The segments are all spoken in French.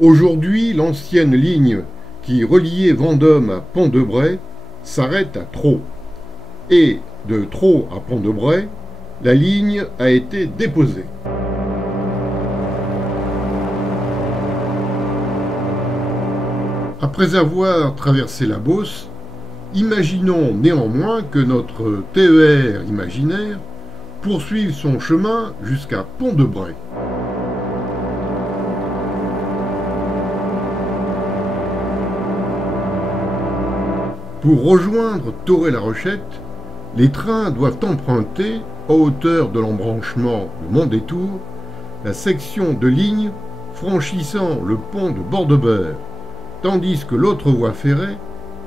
Aujourd'hui, l'ancienne ligne qui reliait Vendôme à Pont-de-Bray s'arrête à Thro. Et de Thro à Pont-de-Bray, la ligne a été déposée. Après avoir traversé la Beauce, imaginons néanmoins que notre TER imaginaire poursuive son chemin jusqu'à Pont-de-Bray. Pour rejoindre Thoré-la-Rochette, les trains doivent emprunter, à hauteur de l'embranchement de Mondétour, la section de ligne franchissant le pont de Bordebeur, tandis que l'autre voie ferrée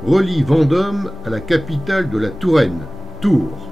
relie Vendôme à la capitale de la Touraine, Tours.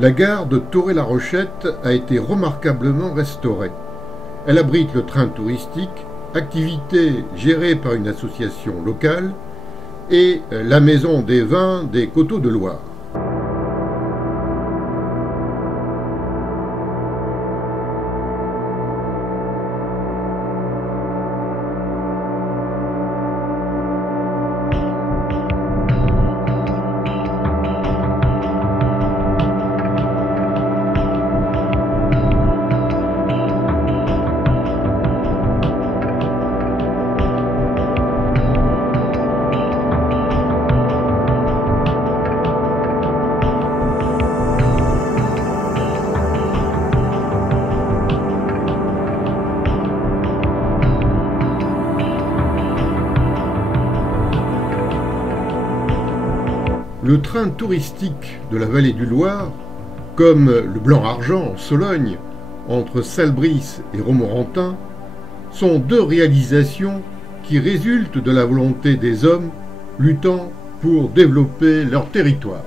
La gare de Thoré-la-Rochette a été remarquablement restaurée. Elle abrite le train touristique, activité gérée par une association locale, et la maison des vins des Coteaux de Loire. Le train touristique de la vallée du Loir, comme le Blanc-Argent en Sologne, entre Salbris et Romorantin, sont deux réalisations qui résultent de la volonté des hommes luttant pour développer leur territoire.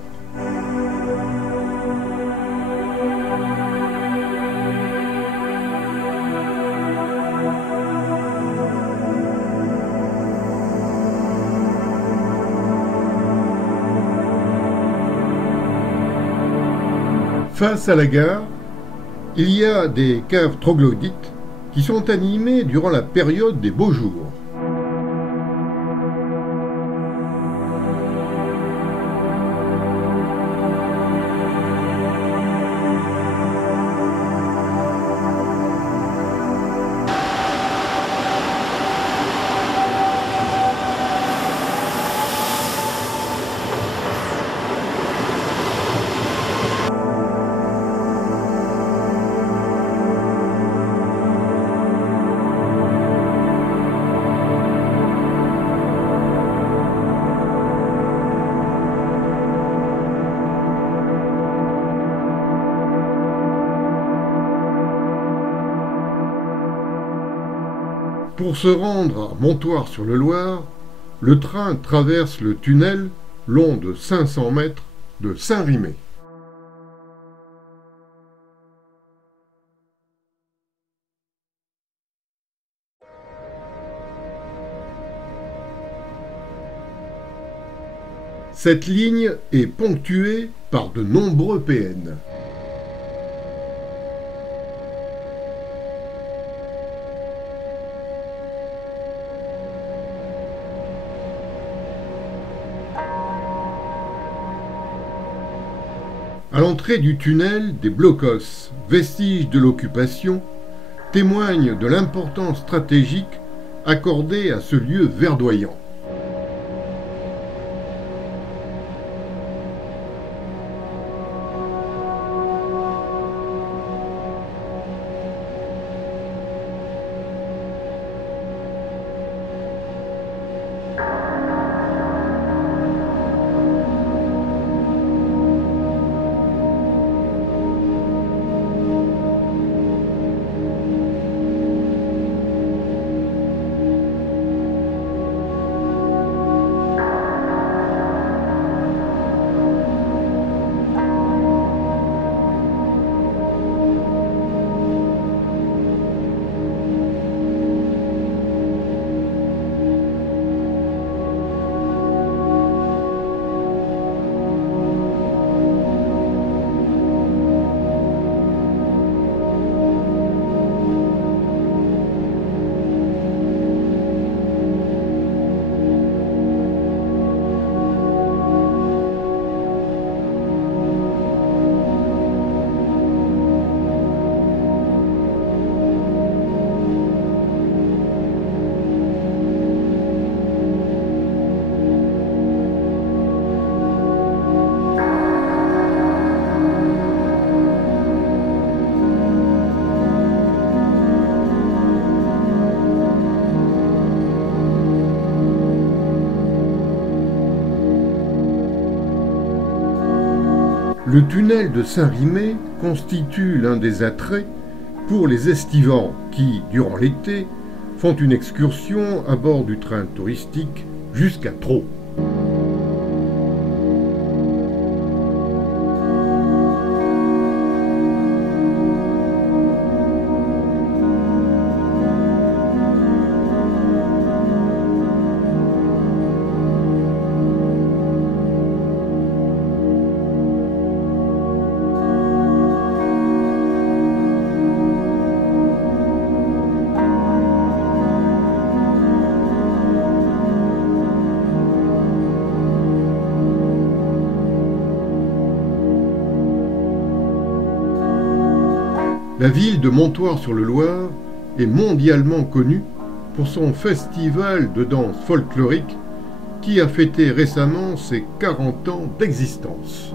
Face à la gare, il y a des caves troglodytes qui sont animées durant la période des beaux jours. Pour se rendre à Montoire-sur-le-Loir, le train traverse le tunnel long de 500 mètres de Saint-Rimet. Cette ligne est ponctuée par de nombreux PN. À l'entrée du tunnel, des blocos, vestiges de l'occupation, témoignent de l'importance stratégique accordée à ce lieu verdoyant. Le tunnel de Saint-Rimet constitue l'un des attraits pour les estivants qui, durant l'été, font une excursion à bord du train touristique jusqu'à Trot. La ville de Montoire-sur-le-Loir est mondialement connue pour son festival de danse folklorique qui a fêté récemment ses 40 ans d'existence.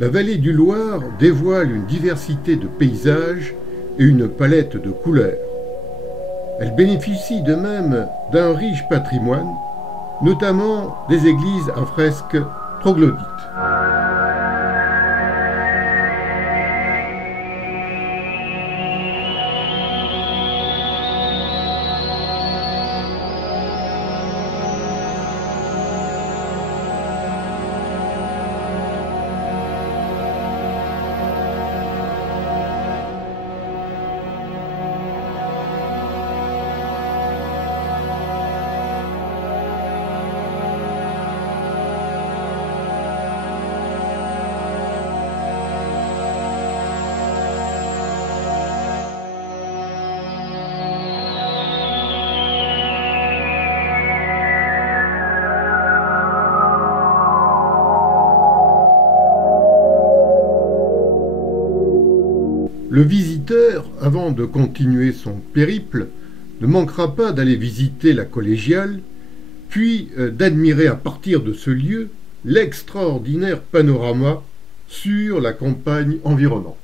La vallée du Loir dévoile une diversité de paysages et une palette de couleurs. Elle bénéficie de même d'un riche patrimoine, notamment des églises à fresques troglodytes. Le visiteur, avant de continuer son périple, ne manquera pas d'aller visiter la collégiale, puis d'admirer à partir de ce lieu l'extraordinaire panorama sur la campagne environnante.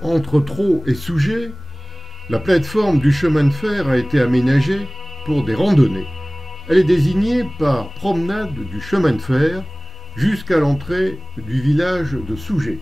Entre Trot et Souget, la plateforme du chemin de fer a été aménagée pour des randonnées. Elle est désignée par promenade du chemin de fer jusqu'à l'entrée du village de Souget.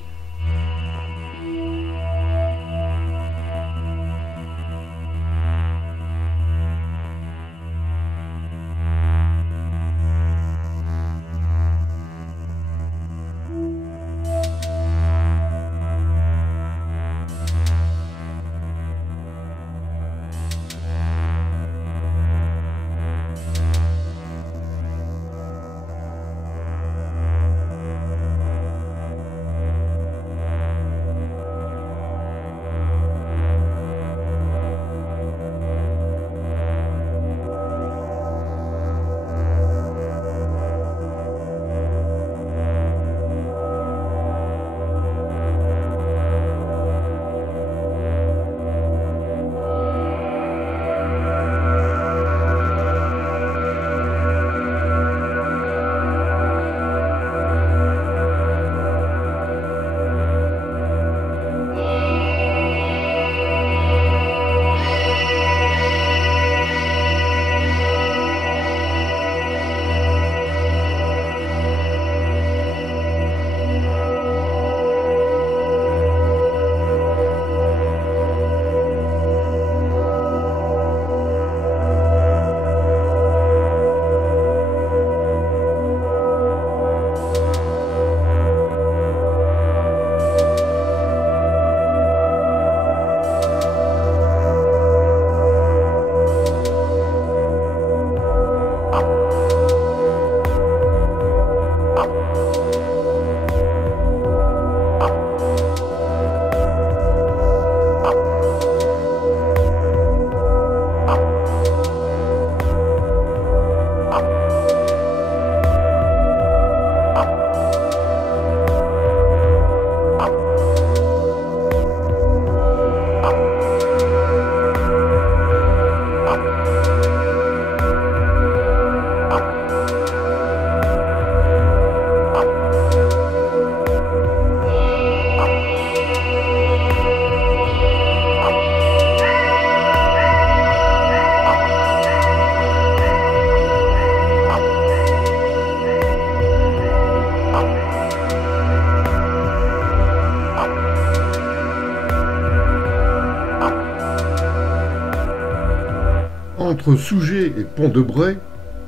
Entre Souget et Pont-de-Bray,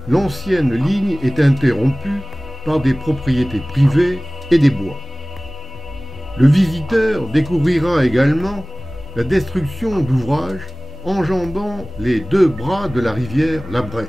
l'ancienne ligne est interrompue par des propriétés privées et des bois. Le visiteur découvrira également la destruction d'ouvrages enjambant les deux bras de la rivière la Braye.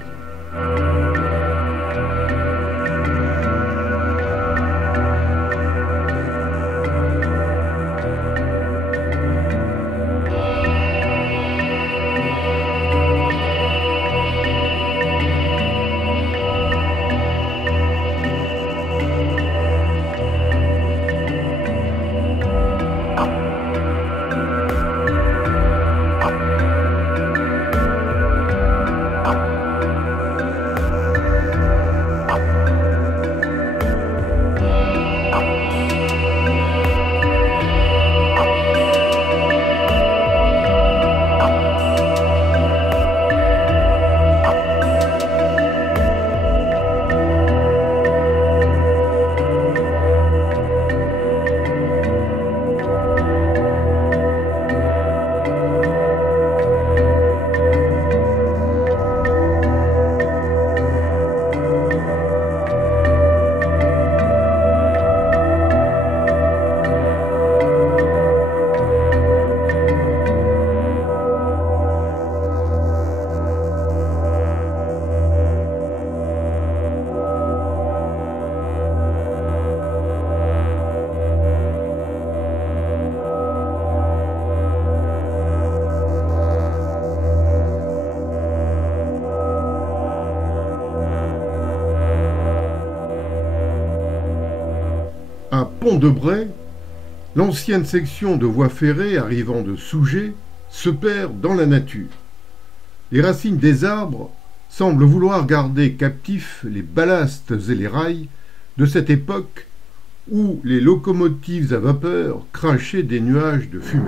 À Pont-de-Bray, l'ancienne section de voie ferrée arrivant de Souget se perd dans la nature. Les racines des arbres semblent vouloir garder captifs les ballastes et les rails de cette époque où les locomotives à vapeur crachaient des nuages de fumée.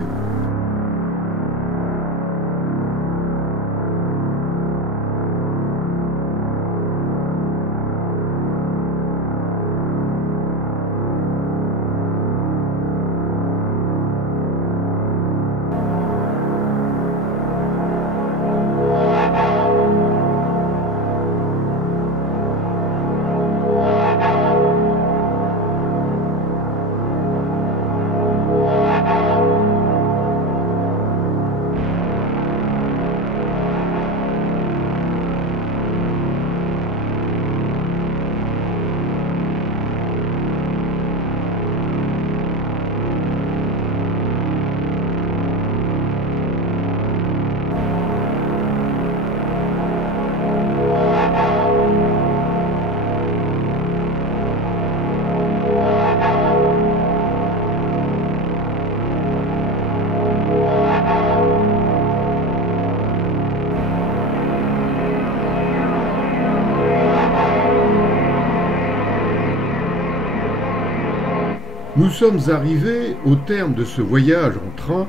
Nous sommes arrivés au terme de ce voyage en train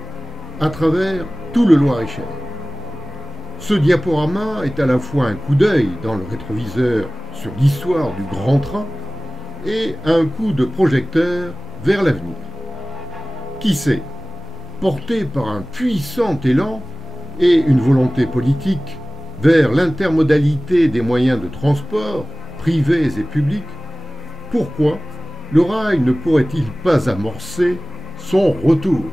à travers tout le Loir-et-Cher. Ce diaporama est à la fois un coup d'œil dans le rétroviseur sur l'histoire du grand train et un coup de projecteur vers l'avenir. Qui sait, porté par un puissant élan et une volonté politique vers l'intermodalité des moyens de transport, privés et publics, pourquoi le rail ne pourrait-il pas amorcer son retour ?